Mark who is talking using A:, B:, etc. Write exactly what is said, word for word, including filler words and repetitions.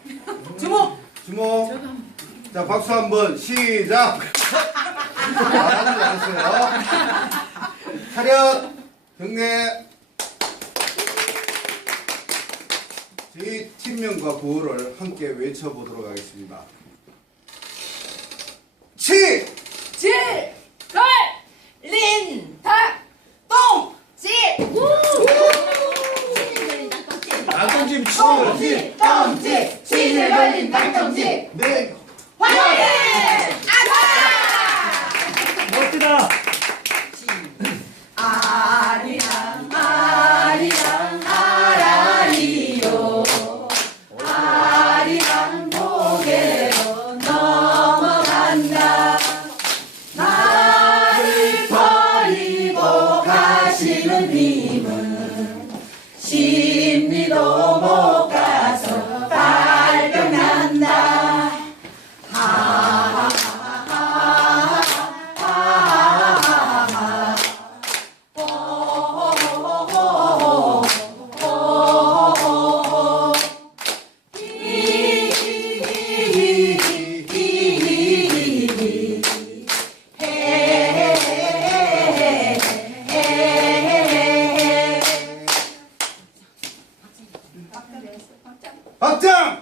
A: 주목.
B: 주목. 자, 박수 한번 시작. 잘하지 않았어요. 차렷. 경례. 저희 팀명과 구호를 함께 외쳐보도록 하겠습니다. 치!
A: 질. 걸. 린. 닭. 똥. 지.
B: 낙동집 치즈.
A: 똥지. 치즈 걸린 닭똥지.
B: 네.
A: 화이팅! 아사!
C: 멋지다.
A: 아리랑 아리랑 아라리요. 아리랑 고개로 넘어간다. 나를 버리고 가시는 님은 심리도 못 가서 발병난다.
B: 박장!